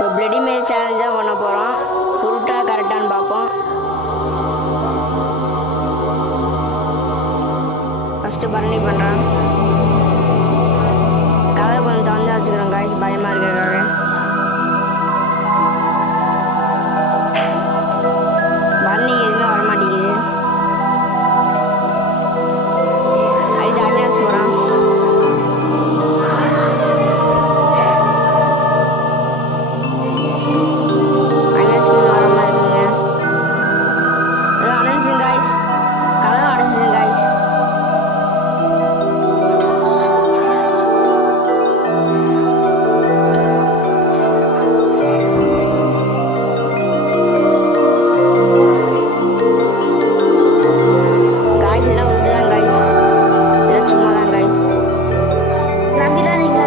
இப்போ பிளடி மேல் சேலஞ்ச் தான் பண்ண போகிறோம். உருட்டா கரெக்டானு பார்ப்போம். ஃபஸ்ட்டு பரணி பண்ணுறான்.